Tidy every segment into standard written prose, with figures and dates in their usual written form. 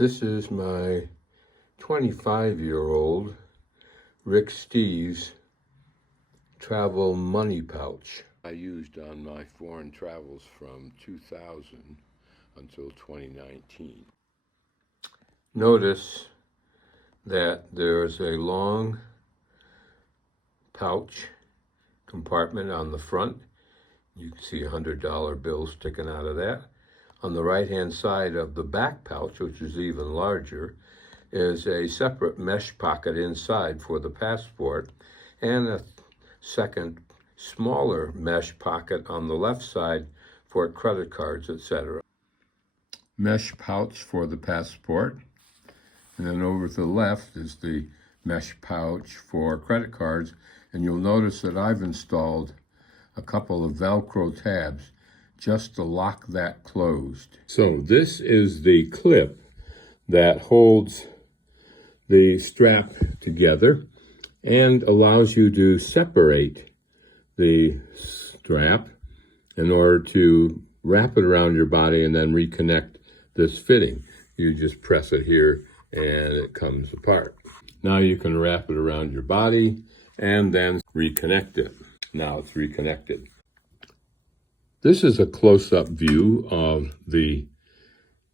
This is my 25-year-old Rick Steves travel money pouch I used on my foreign travels from 2000 until 2019. Notice that there's a long pouch compartment on the front. You can see $100 bills sticking out of that. On the right-hand side of the back pouch, which is even larger, is a separate mesh pocket inside for the passport and a second smaller mesh pocket on the left side for credit cards, etc. Mesh pouch for the passport, and then over to the left is the mesh pouch for credit cards, and you'll notice that I've installed a couple of Velcro tabs just to lock that closed. So this is the clip that holds the strap together and allows you to separate the strap in order to wrap it around your body and then reconnect this fitting. You just press it here and it comes apart. Now you can wrap it around your body and then reconnect it. Now it's reconnected. This is a close-up view of the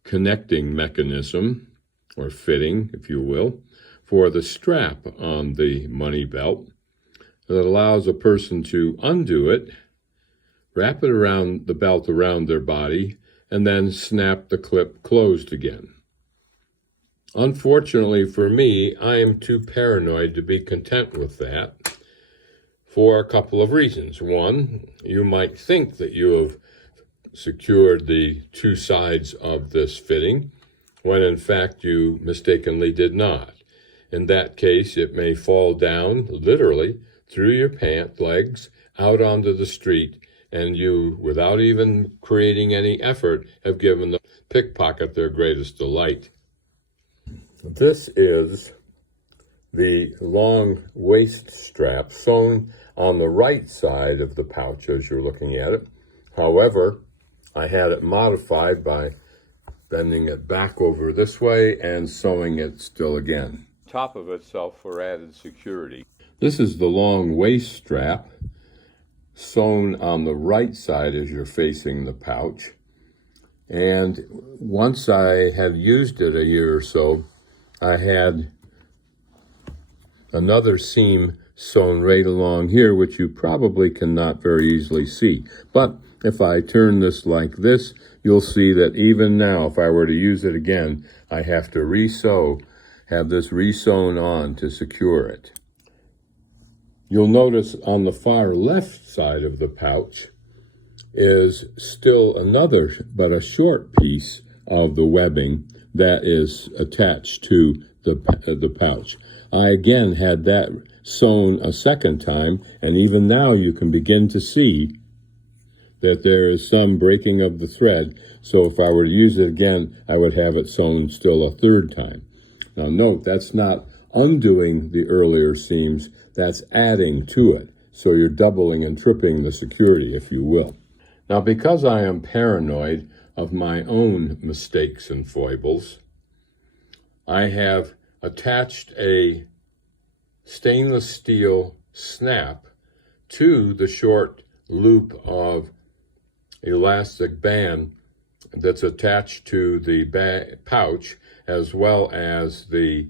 connecting mechanism, or fitting, if you will, for the strap on the money belt that allows a person to undo it, wrap it around the belt around their body, and then snap the clip closed again. Unfortunately for me, I am too paranoid to be content with that, for a couple of reasons. One, you might think that you have secured the two sides of this fitting, when in fact you mistakenly did not. In that case, it may fall down, literally, through your pant legs, out onto the street, and you, without even creating any effort, have given the pickpocket their greatest delight. This is the long waist strap sewn on the right side of the pouch as you're looking at it. However, I had it modified by bending it back over this way and sewing it still again. Top of itself for added security. This is the long waist strap sewn on the right side as you're facing the pouch. And once I had used it a year or so, I had another seam sewn right along here, which you probably cannot very easily see. But if I turn this like this, you'll see that even now, if I were to use it again, I have to have this re-sewn on to secure it. You'll notice on the far left side of the pouch is still another, but a short piece of the webbing that is attached to the pouch. I again had that sewn a second time, and even now you can begin to see that there is some breaking of the thread. So if I were to use it again, I would have it sewn still a third time. Now note, that's not undoing the earlier seams, that's adding to it. So you're doubling and tripling the security, if you will. Now, because I am paranoid of my own mistakes and foibles, I have attached a stainless steel snap to the short loop of elastic band that's attached to the pouch, as well as the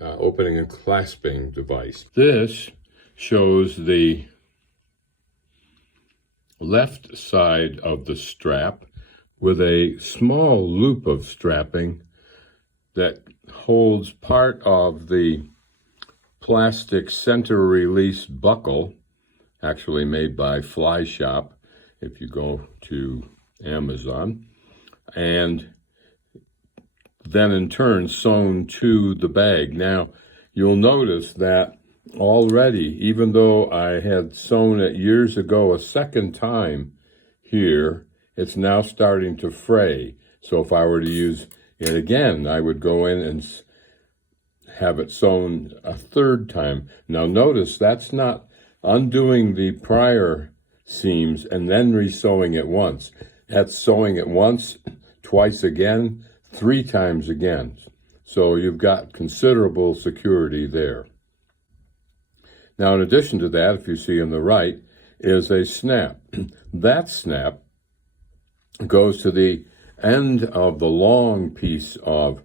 opening and clasping device. This shows the left side of the strap with a small loop of strapping that holds part of the plastic center release buckle, actually made by Fly Shop if you go to Amazon, and then in turn sewn to the bag. Now you'll notice that already, even though I had sewn it years ago a second time here, it's now starting to fray. So if I were to use it again, I would go in and have it sewn a third time. Now notice that's not undoing the prior seams and then re-sewing it once. That's sewing it once, twice again, 3 times again. So you've got considerable security there. Now, in addition to that, if you see on the right, is a snap. That snap goes to the end of the long piece of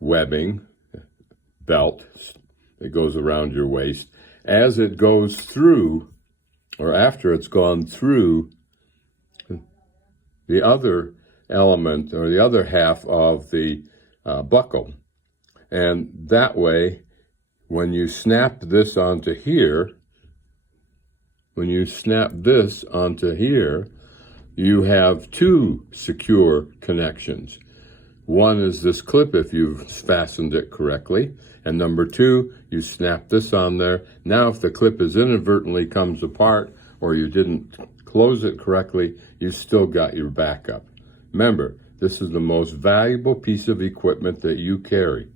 webbing, belt, that goes around your waist. As it goes through, or after it's gone through the other element, or the other half of the buckle. And that way, when you snap this onto here, you have 2 secure connections. One is this clip if you've fastened it correctly, and number 2, you snap this on there. Now if the clip is inadvertently comes apart or you didn't close it correctly, you still got your backup. Remember, this is the most valuable piece of equipment that you carry.